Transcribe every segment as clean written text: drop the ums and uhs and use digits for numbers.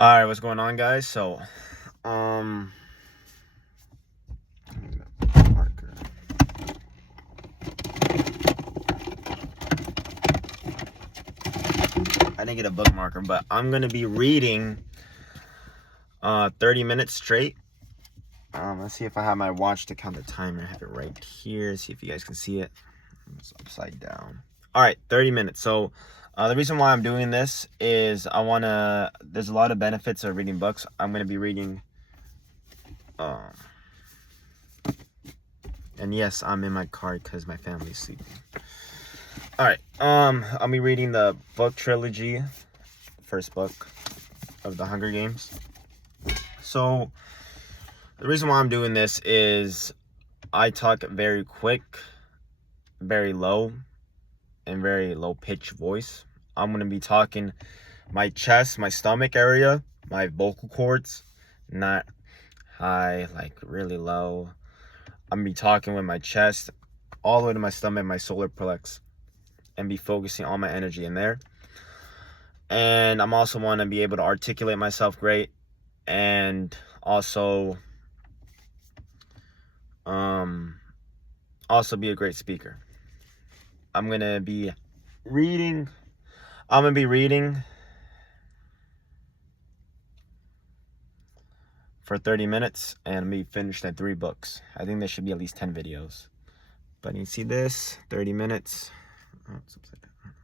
Alright, what's going on, guys? So, marker. I didn't get a bookmarker, but I'm gonna be reading 30 minutes straight. Let's see if I have my watch to count the timer. I have it right here. See if you guys can see it. It's upside down. Alright, 30 minutes. So, the reason why I'm doing this is there's a lot of benefits of reading books. I'm gonna be reading, and yes, I'm in my car because my family's sleeping. Alright, I'll be reading the book trilogy, first book of the Hunger Games. So, the reason why I'm doing this is I talk very quick, very low, and very low pitch voice. I'm going to be talking my chest, my stomach area, my vocal cords, not high, like really low. I'm going to be talking with my chest all the way to my stomach, my solar plexus, and be focusing all my energy in there. And I'm also want to be able to articulate myself great, and also be a great speaker. I'm gonna be reading for 30 minutes and be finished at 3 books. I think there should be at least 10 videos. But you see this, 30 minutes. Oh, it's upside down.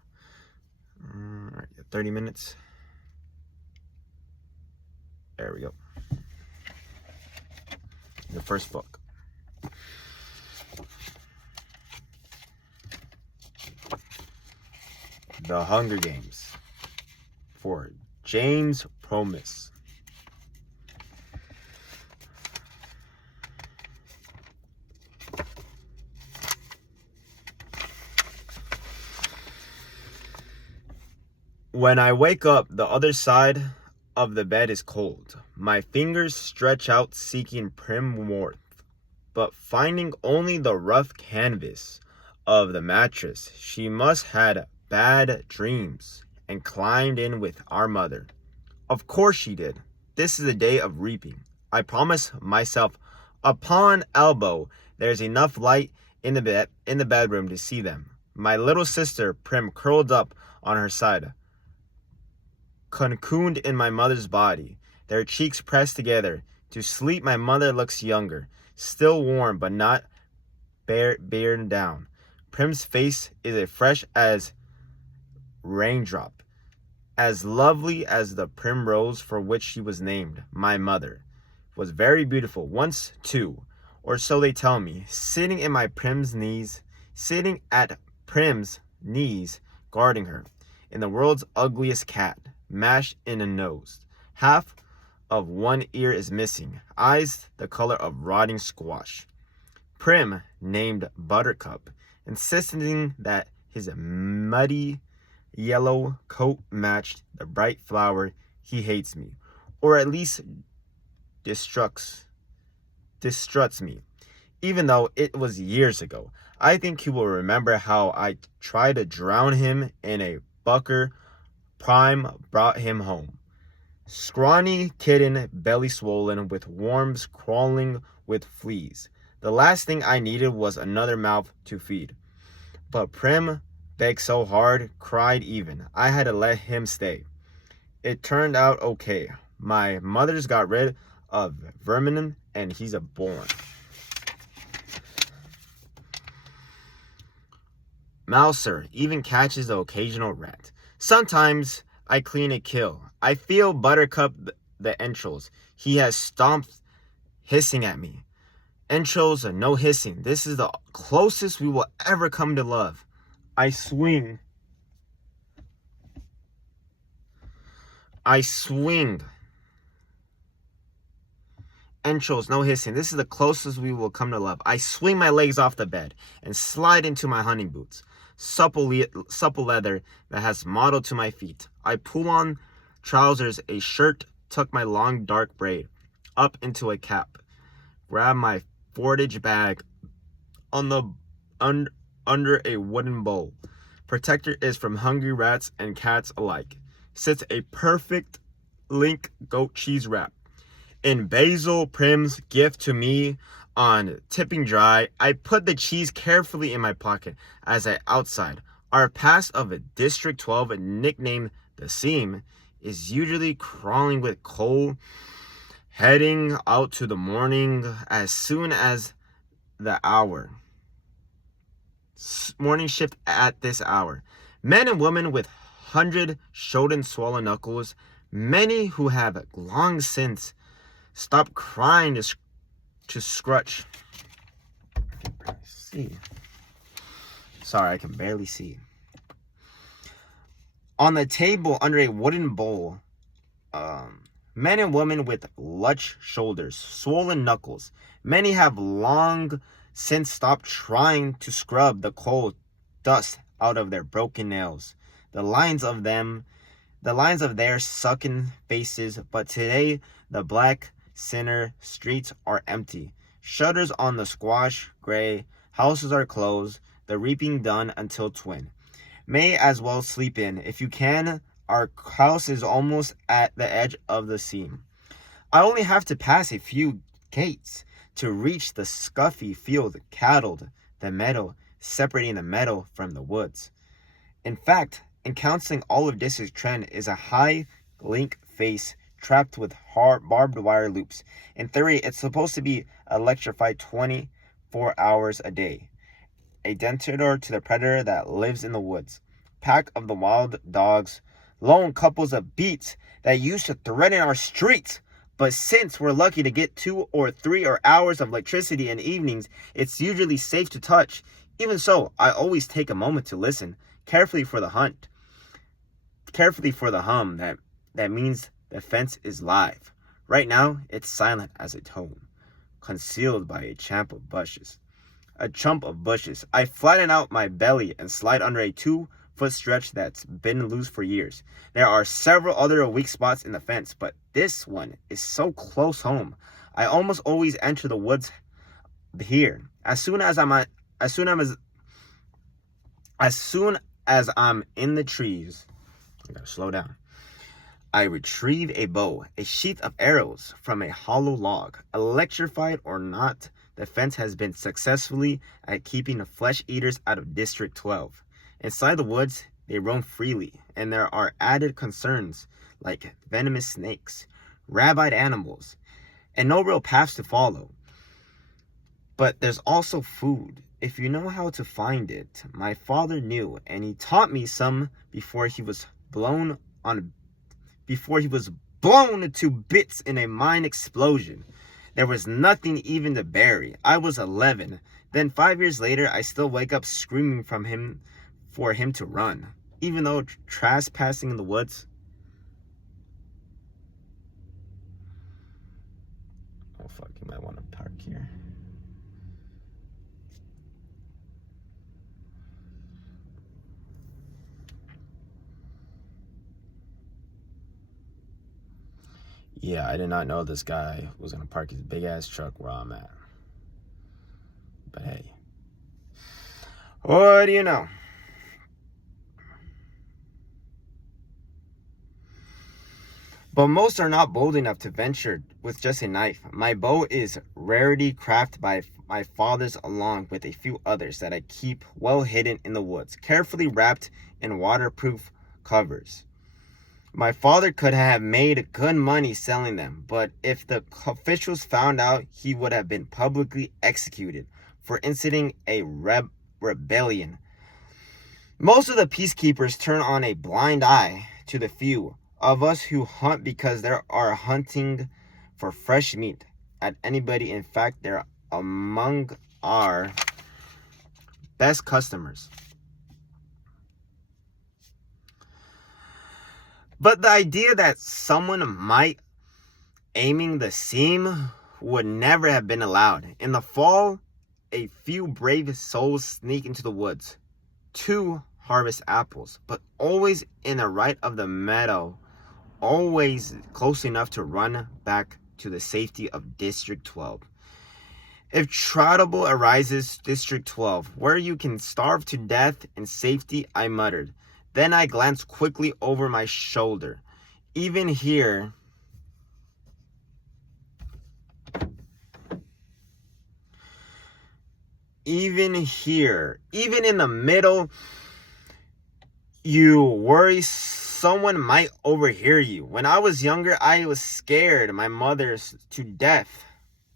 All right, 30 minutes. There we go. The first book. The Hunger Games for James Promis. When I wake up, the other side of the bed is cold. My fingers stretch out seeking prim warmth, but finding only the rough canvas of the mattress. She must had bad dreams and climbed in with our mother. Of course she did. This is a day of reaping. I promise myself upon elbow there's enough light in the bedroom to see them. My little sister Prim curled up on her side, cocooned in my mother's body, their cheeks pressed together. To sleep, my mother looks younger, still warm but not beaten down. Prim's face is as fresh as raindrop, as lovely as the primrose for which she was named. My mother was very beautiful once too, or so they tell me, sitting at Prim's knees, guarding her, in the world's ugliest cat, mashed in a nose. Half of one ear is missing, eyes the color of rotting squash. Prim named Buttercup, insisting that his muddy yellow coat matched the bright flower. He hates me, or at least distrusts me, even though it was years ago. I think he will remember how I tried to drown him in a bucker. Prime brought him home. Scrawny kitten, belly swollen, with worms crawling with fleas. The last thing I needed was another mouth to feed. But Prim begged so hard, cried even. I had to let him stay. It turned out okay. My mother's got rid of vermin, and he's a born. Mouser even catches the occasional rat. Sometimes I clean a kill. I feel Buttercup the entrails. He has stomped, hissing at me. Entrails are no hissing. This is the closest we will ever come to love. I swing. Entrails, no hissing. This is the closest we will come to love. I swing my legs off the bed and slide into my hunting boots. Supple leather that has modeled to my feet. I pull on trousers, a shirt, tuck my long dark braid up into a cap. Grab my forage bag under a wooden bowl. Protector is from hungry rats and cats alike. Sits a perfect link goat cheese wrap. In Basil Prim's gift to me on tipping dry, I put the cheese carefully in my pocket as I outside. Our pass of a District 12, nicknamed the Seam, is usually crawling with coal, heading out to the morning as soon as the hour. Morning shift at this hour. Men and women with 100 shoulder swollen knuckles, many who have long since stopped crying to scratch. See. Sorry, I can barely see. On the table under a wooden bowl, men and women with lush shoulders, swollen knuckles. Many have long since stopped trying to scrub the coal dust out of their broken nails. The lines of their sunken faces, but today the black center streets are empty. Shutters on the squash gray houses are closed, the reaping done until twin. May as well sleep in. If you can, our house is almost at the edge of the seam. I only have to pass a few gates to reach the scuffy field cattled, the meadow, separating the meadow from the woods. In fact, encountering all of District Trend is a high link face trapped with hard barbed wire loops. In theory, it's supposed to be electrified 24 hours a day. A detonator to the predator that lives in the woods. Pack of the wild dogs, lone couples of beats that used to threaten our streets. But since we're lucky to get 2 or 3 hours of electricity in evenings, it's usually safe to touch. Even so, I always take a moment to listen carefully for the hum. That means the fence is live. Right now, it's silent as a tone, concealed by a chump of bushes. I flatten out my belly and slide under a 2-foot stretch that's been loose for years. There are several other weak spots in the fence, but this one is so close home. I almost always enter the woods here. As soon as I'm in the trees, I gotta slow down. I retrieve a bow, a sheath of arrows from a hollow log. Electrified or not, the fence has been successfully at keeping the flesh eaters out of District 12. Inside the woods, they roam freely, and there are added concerns like venomous snakes, rabid animals, and no real paths to follow. But there's also food, if you know how to find it. My father knew, and he taught me some before he was blown to bits in a mine explosion. There was nothing even to bury. I was 11. Then 5 years later, I still wake up screaming for him to run, even though trespassing in the woods. Oh fuck, you might want to park here. Yeah, I did not know this guy was going to park his big-ass truck where I'm at. But hey. What do you know? But most are not bold enough to venture with just a knife. My bow is rarity crafted by my father's along with a few others that I keep well hidden in the woods, carefully wrapped in waterproof covers. My father could have made good money selling them, but if the officials found out, he would have been publicly executed for inciting a rebellion. Most of the peacekeepers turn on a blind eye to the few of us who hunt because they are hunting for fresh meat at anybody. In fact, they're among our best customers. But the idea that someone might aiming the seam would never have been allowed. In the fall, a few brave souls sneak into the woods to harvest apples, but always in the right of the meadow, always close enough to run back to the safety of District 12. If trouble arises, District 12, where you can starve to death in safety, I muttered. Then I glanced quickly over my shoulder. Even here, even in the middle, you worry someone might overhear you. When I was younger, I was scared my mother to death.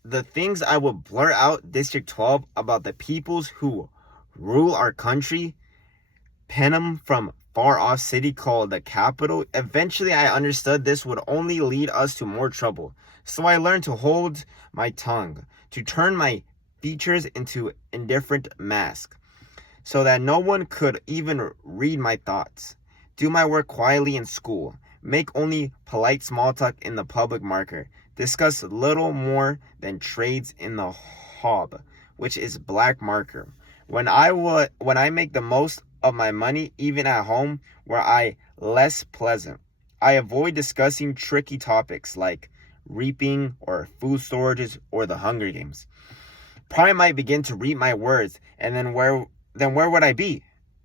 The things I would blurt out District 12 about the peoples who rule our country, pen them from far off city called the capital. Eventually I understood this would only lead us to more trouble. So I learned to hold my tongue, to turn my features into indifferent mask, so that no one could even read my thoughts. Do my work quietly in school, make only polite small talk in the public market, discuss little more than trades in the hob, which is black market. When I make the most of my money, even at home, where I less pleasant, I avoid discussing tricky topics like reaping or food storages or the Hunger Games. Pride might begin to read my words, and then where would I be?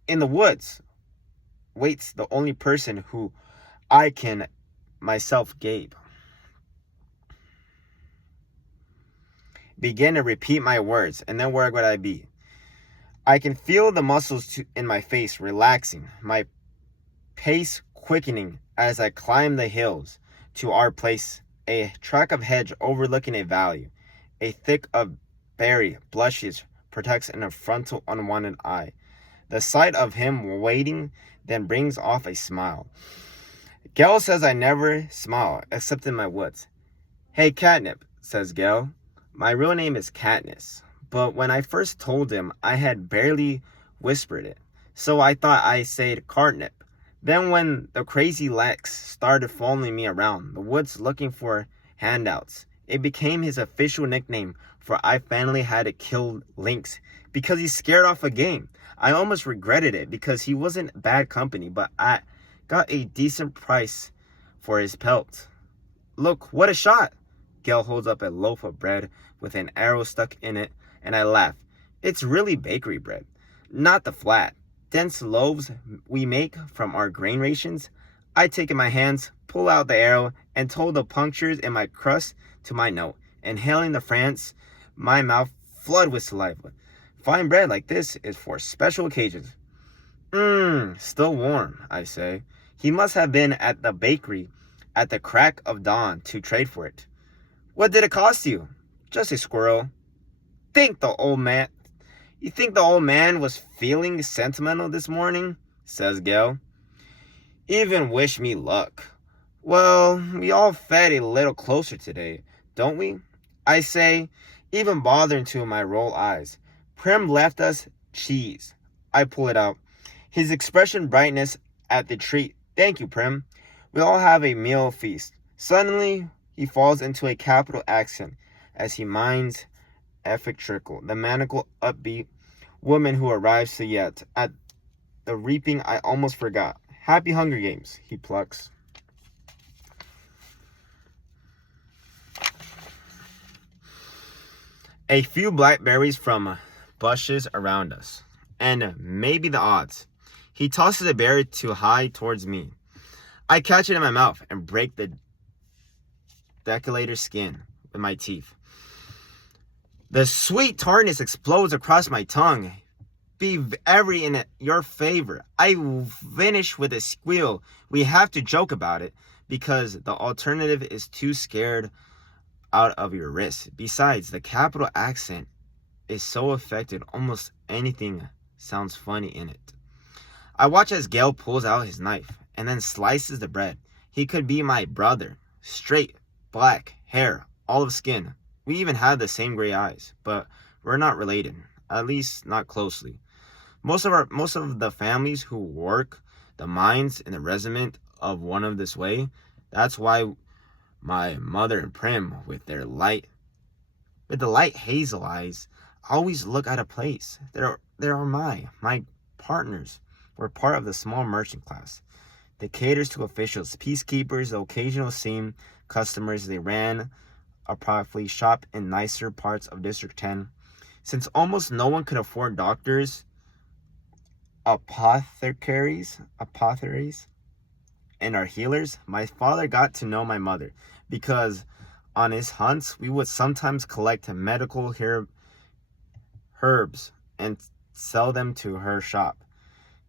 In the woods waits the only person who I can myself gape. Begin to repeat my words, and then where would I be? I can feel the muscles in my face relaxing, my pace quickening as I climb the hills to our place, a track of hedge overlooking a valley. A thick of berry blushes protects an frontal unwanted eye. The sight of him waiting then brings off a smile. Gale says I never smile except in my woods. Hey Catnip, says Gale. My real name is Katniss, but when I first told him, I had barely whispered it, so I thought I said Cartnip. Then when the crazy Lex started following me around the woods looking for handouts, it became his official nickname, for I finally had to kill Lynx because he scared off a game. I almost regretted it because he wasn't bad company, but I got a decent price for his pelt. Look, what a shot! Gale holds up a loaf of bread with an arrow stuck in it, and I laugh. It's really bakery bread, not the flat, dense loaves we make from our grain rations. I take in my hands, pull out the arrow, and told the punctures in my crust to my note. Inhaling the France, my mouth flooded with saliva. Fine bread like this is for special occasions. Still warm, I say. He must have been at the bakery at the crack of dawn to trade for it. What did it cost you? Just a squirrel. You think the old man was feeling sentimental this morning? Says Gale. Even wish me luck. Well, we all fed a little closer today, don't we? I say, even bothering to my roll eyes. Prim left us cheese. I pull it out. His expression brightness at the treat. Thank you, Prim. We all have a meal feast. Suddenly, he falls into a capital accent as he minds Effic Trickle, the maniacal upbeat woman who arrives so yet. At the reaping, I almost forgot. Happy Hunger Games, he plucks. A few blackberries from bushes around us, and maybe the odds. He tosses a berry too high towards me. I catch it in my mouth and break the decollator skin with my teeth. The sweet tartness explodes across my tongue. Be every in your favor. I finish with a squeal. We have to joke about it because the alternative is too scared out of your wrist. Besides, the capital accent is so affected, almost anything sounds funny in it. I watch as Gale pulls out his knife and then slices the bread. He could be my brother. Straight, black, hair, olive skin. We even had the same gray eyes, but we're not related, at least not closely. Most of the families who work the mines in the regiment of one of this way, that's why my mother and Prim with the light hazel eyes always look out of place. They are my partners. We're part of the small merchant class that caters to officials, peacekeepers, the occasional seam customers. They ran a profitable shop in nicer parts of District 10. Since almost no one could afford doctors, apothecaries, and our healers, my father got to know my mother because on his hunts, we would sometimes collect medical herbs and sell them to her shop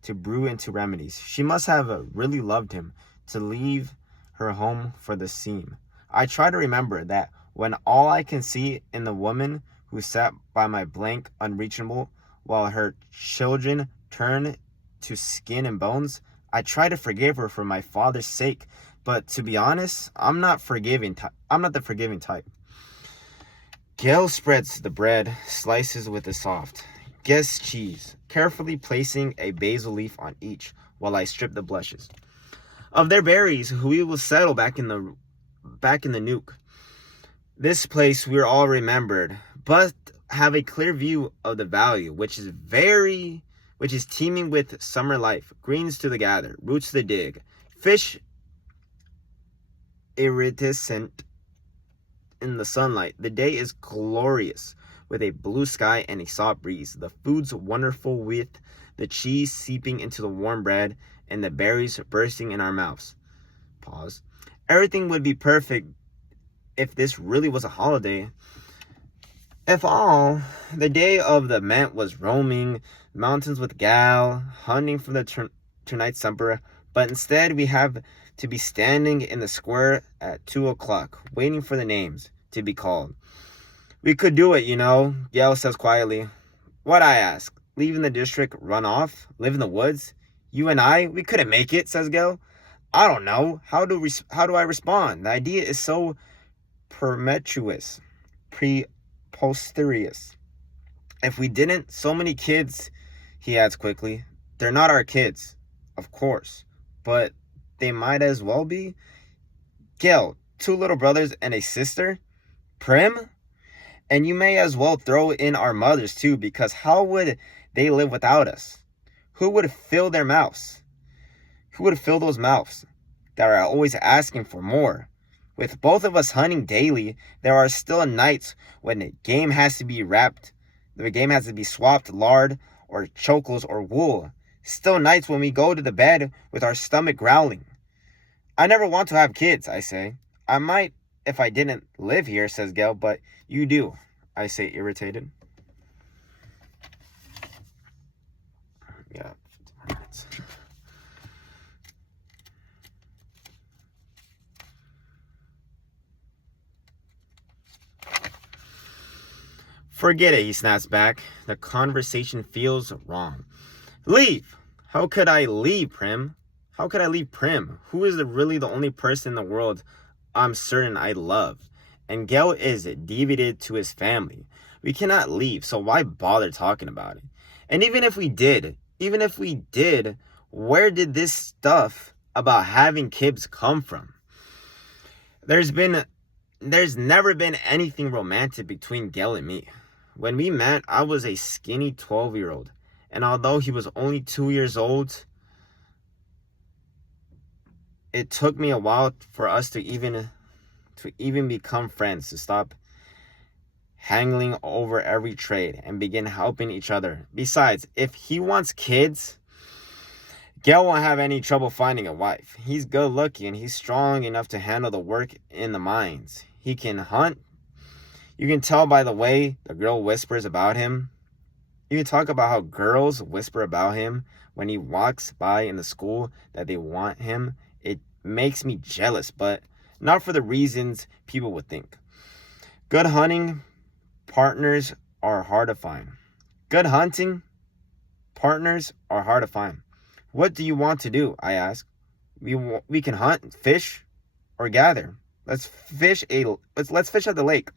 to brew into remedies. She must have really loved him to leave her home for the scene. I try to remember that when all I can see in the woman who sat by my blank unreachable while her children turn to skin and bones, I try to forgive her for my father's sake, but to be honest, I'm not the forgiving type. Gail spreads the bread, slices with a soft Guess cheese, carefully placing a basil leaf on each while I strip the blushes. Of their berries, we will settle back in the nuke. This place we're all remembered, but have a clear view of the value, which is teeming with summer life, greens to the gather, roots to the dig, fish iridescent in the sunlight. The day is glorious with a blue sky and a soft breeze. The food's wonderful with the cheese seeping into the warm bread and the berries bursting in our mouths. Pause. Everything would be perfect if this really was a holiday. If all, the day of the event was roaming mountains with Gal, hunting for the tonight's supper, but instead we have to be standing in the square at 2 o'clock, waiting for the names to be called. We could do it, Gail says quietly. What, I ask? Leaving the district, run off, live in the woods? You and I, we couldn't make it, says Gail. I don't know. How do I respond? The idea is so preposterous. If we didn't, so many kids, he adds quickly. They're not our kids, of course, but they might as well be. Gail, 2 little brothers and a sister? Prim? And you may as well throw in our mothers too, because how would they live without us? Who would fill their mouths? Who would fill those mouths that are always asking for more? With both of us hunting daily, there are still nights when the game has to be swapped lard or chocolates or wool. Still nights when we go to the bed with our stomach growling. I never want to have kids, I say. I might if I didn't live here, says Gail, but you do, I say, irritated. Yeah. Forget it, he snaps back. The conversation feels wrong. Leave! How could I leave, Prim? How could I leave Prim? Who is really the only person in the world I'm certain I love? And Gail is devoted to his family. We cannot leave, so why bother talking about it? And even if we did, where did this stuff about having kids come from? There's never been anything romantic between Gail and me. When we met, I was a skinny 12-year-old. And although he was only 2 years old, it took me a while for us to even become friends, to stop haggling over every trade and begin helping each other. Besides, if he wants kids, Gail won't have any trouble finding a wife. He's good looking and he's strong enough to handle the work in the mines. He can hunt. You can tell by the way the girl whispers about him. You can talk about how girls whisper about him when he walks by in the school that they want him. It makes me jealous, but not for the reasons people would think. Good hunting partners are hard to find. What do you want to do? I ask. We can hunt, fish, or gather. Let's fish at the lake.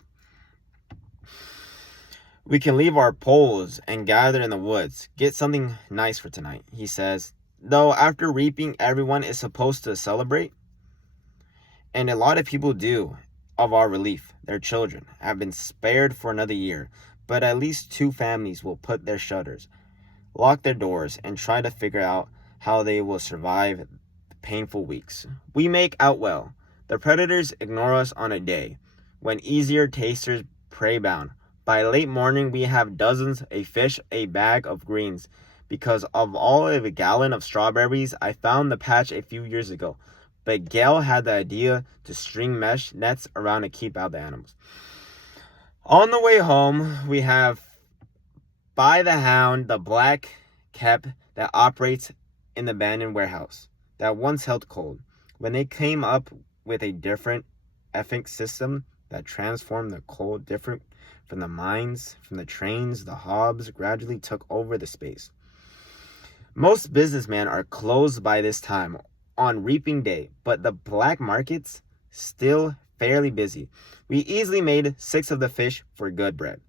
We can leave our poles and gather in the woods. Get something nice for tonight, he says. Though after reaping, everyone is supposed to celebrate. And a lot of people do. Of our relief, their children have been spared for another year. But at least 2 families will put their shutters, lock their doors, and try to figure out how they will survive the painful weeks. We make out well. The predators ignore us on a day when easier tasters prey bound. By late morning, we have dozens, a fish, a bag of greens. Because of all of a gallon of strawberries I found the patch a few years ago. but Gale had the idea to string mesh nets around to keep out the animals. On the way home, we have By the Hound, the black cap that operates in the abandoned warehouse that once held cold. When they came up with a different effing system that transformed the coal different from the mines, from the trains, the hobs gradually took over the space. Most businessmen are closed by this time on reaping day, but the black market's still fairly busy. We easily made 6 of the fish for good bread,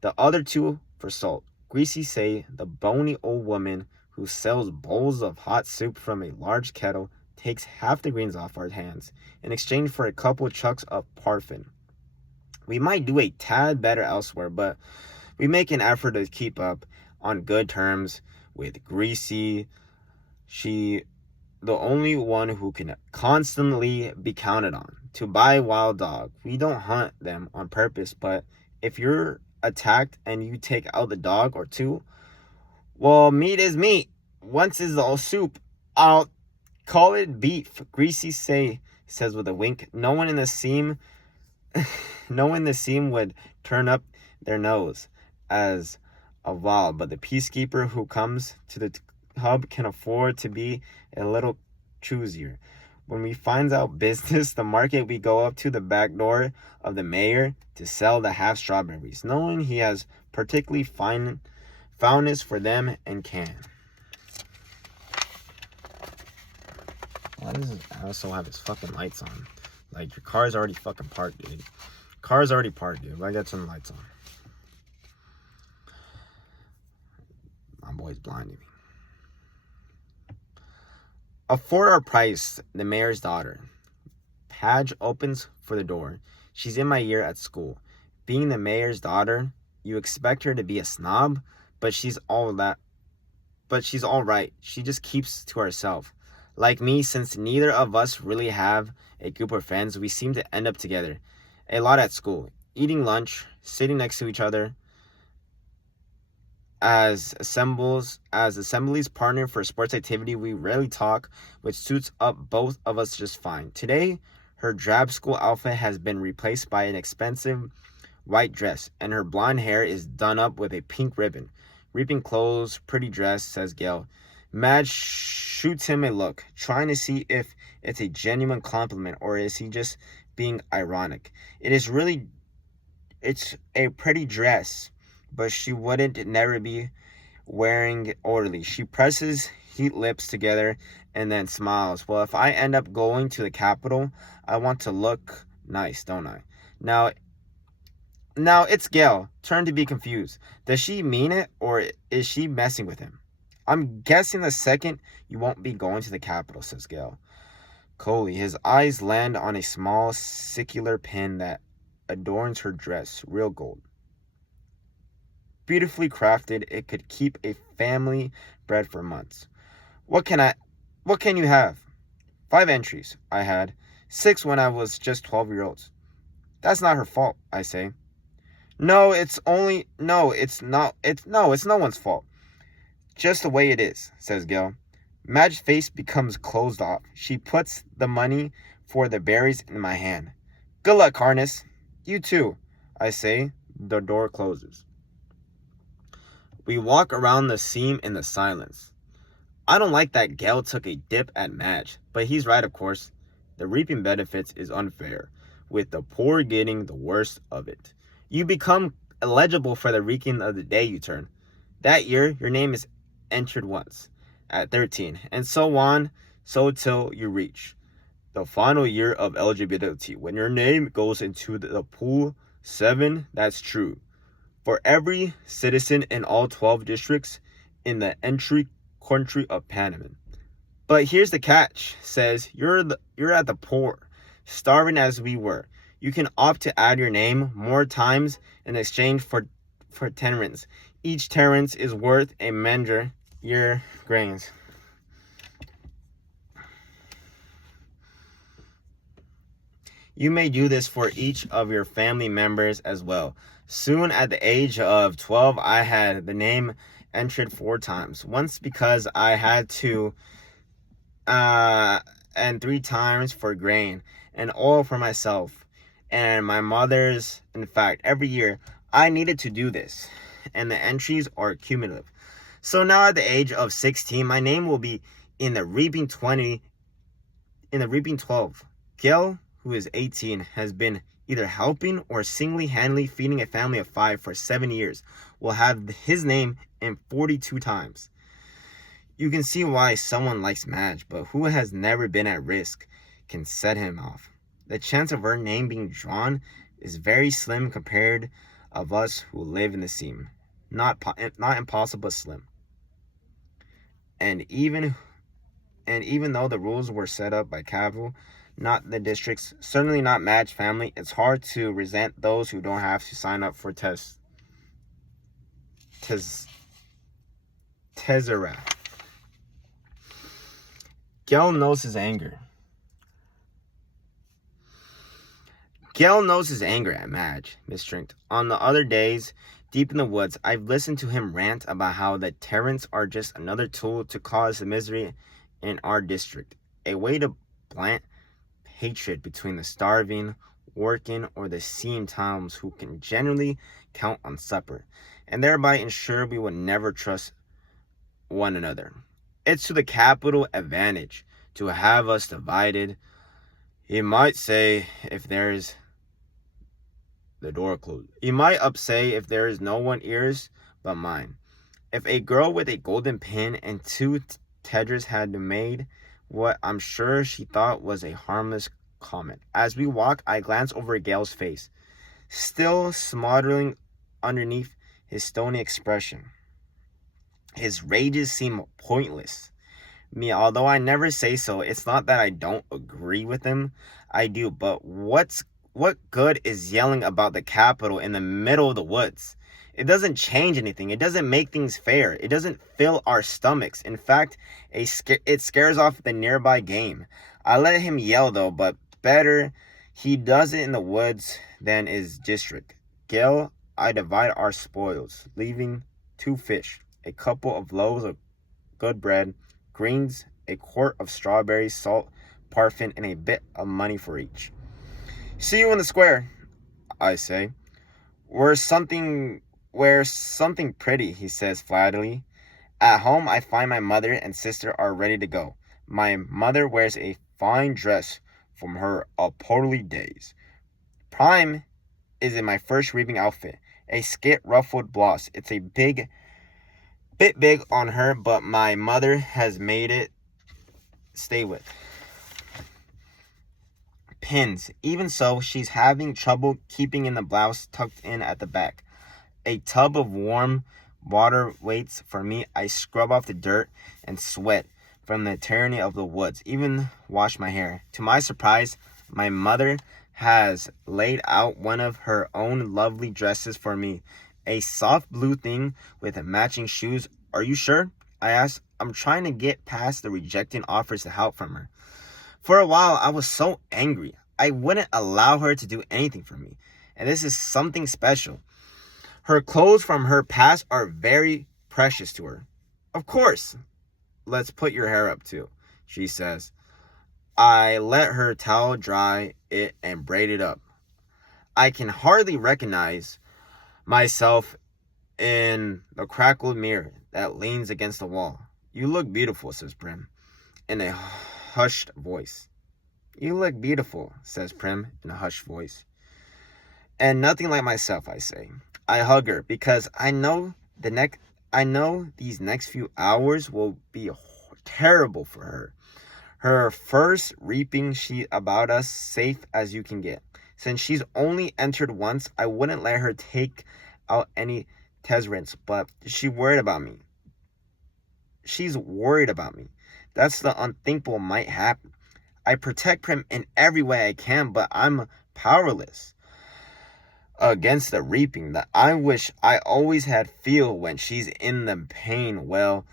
the other 2 for salt. Greasy Say, the bony old woman who sells bowls of hot soup from a large kettle, takes half the greens off our hands in exchange for a couple chucks of parfum. We might do a tad better elsewhere, but we make an effort to keep up on good terms with Greasy. She, the only one who can constantly be counted on to buy wild dog. We don't hunt them on purpose, but if you're attacked and you take out the dog or 2, well, meat is meat. Once is all soup, I'll call it beef. Greasy says with a wink. No one in the seam would turn up their nose as a while, but the peacekeeper who comes to the hub can afford to be a little choosier. When we find out business, the market, we go up to the back door of the mayor to sell the half strawberries, knowing he has particularly fondness for them and can. Why does this asshole have his fucking lights on? Like, your car's already fucking parked, dude. Car's already parked, dude. Why got some lights on? My boy's blinding me. Afford our price, the mayor's daughter. Padge opens for the door. She's in my year at school. Being the mayor's daughter, you expect her to be a snob, but she's all right. She just keeps to herself. Like me, since neither of us really have a group of friends, we seem to end up together a lot at school, eating lunch, sitting next to each other. As Assembly's partner for sports activity, we rarely talk, which suits up both of us just fine. Today, her drab school outfit has been replaced by an expensive white dress, and her blonde hair is done up with a pink ribbon. Reaping clothes, pretty dress, says Gale. Madge shoots him a look, trying to see if it's a genuine compliment or is he just being ironic. It's a pretty dress, but she wouldn't never be wearing orderly. She presses heat lips together and then smiles. Well, if I end up going to the Capitol, I want to look nice, don't I? Now it's Gale. Turn to be confused. Does she mean it or is she messing with him? I'm guessing the second you won't be going to the Capitol, says Gale. Coldly, his eyes land on a small circular pin that adorns her dress, real gold. Beautifully crafted, it could keep a family bread for months. What can you have? 5 entries, I had. 6 when I was just 12-year-olds. That's not her fault, I say. It's no one's fault. Just the way it is, says Gale. Madge's face becomes closed off. She puts the money for the berries in my hand. Good luck, Harness. You too, I say. The door closes. We walk around the seam in the silence. I don't like that Gale took a dip at Madge, but he's right, of course. The reaping benefits is unfair, with the poor getting the worst of it. You become eligible for the reaping of the day you turn. That year, your name is entered once, at 13, and so on, so till you reach the final year of eligibility. When your name goes into the pool 7, that's true. For every citizen in all 12 districts in the entry country of Panama. But here's the catch, says you're at the poor, starving as we were. You can opt to add your name more times in exchange for terrans. Each terrans is worth a measure your grains. You may do this for each of your family members as well. Soon at the age of 12, I had the name entered 4 times. Once because I had to and 3 times for grain and oil for myself and my mother's. In fact, every year I needed to do this, and the entries are cumulative. So now at the age of 16, my name will be in the reaping 12. Gail, who is 18, has been either helping or single-handedly feeding a family of 5 for 7 years, will have his name in 42 times. You can see why someone likes Madge, but who has never been at risk can set him off. The chance of her name being drawn is very slim compared of us who live in the seam. Not impossible, but slim. And even though the rules were set up by Cavill, not the districts, certainly not Madge family, it's hard to resent those who don't have to sign up for Tezzeret. Gail knows his anger. Gail knows his anger at Madge, Miss Trinket. On the other days, deep in the woods, I've listened to him rant about how the Terrans are just another tool to cause the misery in our district. A way to plant hatred between the starving, working, or the seam towns who can generally count on supper, and thereby ensure we will never trust one another. It's to the capital advantage to have us divided. He might say if there's the door closed. He might upsay if there is no one ears but mine. If a girl with a golden pin and 2 Tedras had made what I'm sure she thought was a harmless comment. As we walk, I glance over Gail's face, still smoldering underneath his stony expression. His rages seem pointless. Me, although I never say so, it's not that I don't agree with him. I do, but what good is yelling about the capital in the middle of the woods? It doesn't change anything. It doesn't make things fair. It doesn't fill our stomachs. In fact, it scares off the nearby game. I let him yell though, but better he does it in the woods than his district. Gail, I divide our spoils, leaving 2 fish, a couple of loaves of good bread, greens, a quart of strawberries, salt, parfum, and a bit of money for each. See you in the square, I say. Wear something pretty, he says flatly. At home, I find my mother and sister are ready to go. My mother wears a fine dress from her upholstery days. Prime is in my first reaping outfit, a skit ruffled blouse. It's a bit big on her, but my mother has made it stay with. Pins. Even so, she's having trouble keeping in the blouse tucked in at the back. A tub of warm water waits for me. I scrub off the dirt and sweat from the tyranny of the woods, even wash my hair. To my surprise, my mother has laid out one of her own lovely dresses for me. A soft blue thing with matching shoes. Are you sure? I asked. I'm trying to get past the rejecting offers to help from her. For a while, I was so angry. I wouldn't allow her to do anything for me. And this is something special. Her clothes from her past are very precious to her. Of course. Let's put your hair up too, she says. I let her towel dry it and braid it up. I can hardly recognize myself in the crackled mirror that leans against the wall. You look beautiful, says Prim, in a hushed voice. You look beautiful, says Prim in a hushed voice. And nothing like myself, I say. I hug her because I know these next few hours will be terrible for her. Her first reaping sheet about as safe as you can get. Since she's only entered once, I wouldn't let her take out any Tezzerets, but she's worried about me. That's the unthinkable might happen. I protect Prim in every way I can, but I'm powerless against the reaping that I wish I always had feel when she's in the pain. Wells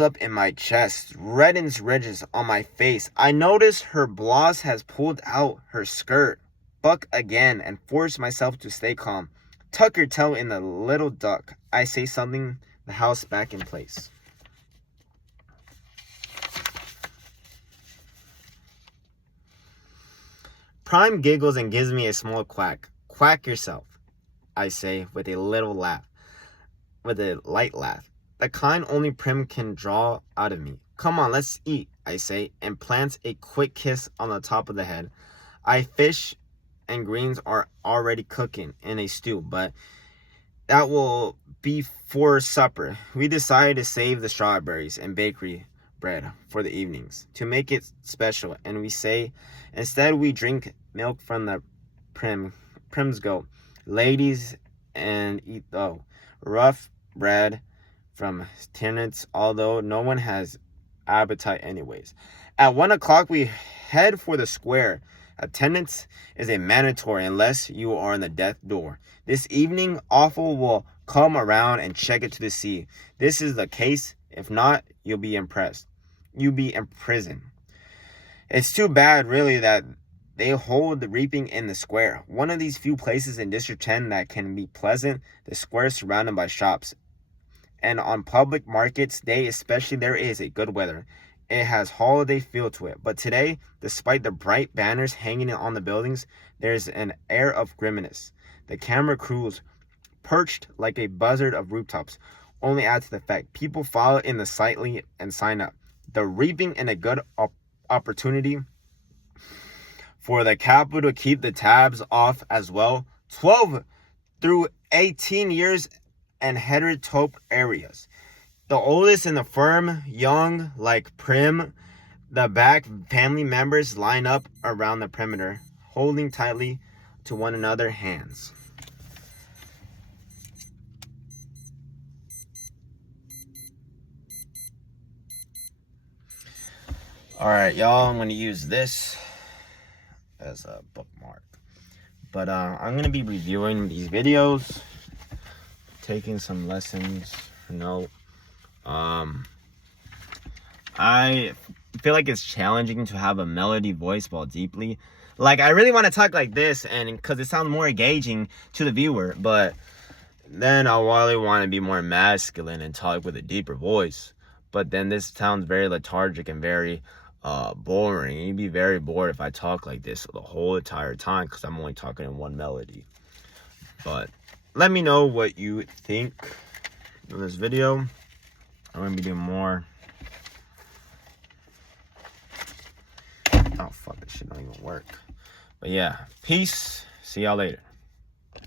up in my chest, reddens ridges on my face. I notice her blouse has pulled out her skirt. Buck again and force myself to stay calm. Tuck your toe in the little duck. I say something, the house back in place. Prime giggles and gives me a small quack. Quack yourself, I say with a little laugh. With a light laugh. The kind only Prim can draw out of me. Come on, let's eat, I say, and plants a quick kiss on the top of the head. Fish and greens are already cooking in a stew, but that will be for supper. We decided to save the strawberries and bakery bread for the evenings to make it special, and we say instead we drink milk from the Prims go, ladies, and eat the rough bread from tenants, although no one has appetite anyways. At 1 o'clock we head for the square. Attendance is a mandatory unless you are in the death door. This evening, Awful will come around and check it to the sea. This is the case. If not, you'll be impressed. You'll be in prison. It's too bad, really, that they hold the reaping in the square. One of these few places in District 10 that can be pleasant. The square is surrounded by shops. And on public markets day especially, there is a good weather. It has holiday feel to it. But today, despite the bright banners hanging on the buildings, there's an air of grimness. The camera crews, perched like a buzzard of rooftops, only add to the fact. People follow in the sightly and sign up. The reaping in a good opportunity for the capital to keep the tabs off as well. 12 through 18 years and heterotop areas. The oldest in the firm, young like Prim. The back family members line up around the perimeter, holding tightly to one another hands. Alright, y'all, I'm going to use this as a bookmark. But I'm going to be reviewing these videos, taking some lessons for note. I feel like it's challenging to have a melody voice while deeply. Like, I really want to talk like this, and because it sounds more engaging to the viewer, but then I really want to be more masculine and talk with a deeper voice. But then this sounds very lethargic and very boring. You'd be very bored if I talk like this the whole entire time because I'm only talking in one melody. But let me know what you think of this video. I'm going to be doing more. Oh, fuck, this shit don't even work. But yeah, peace. See y'all later.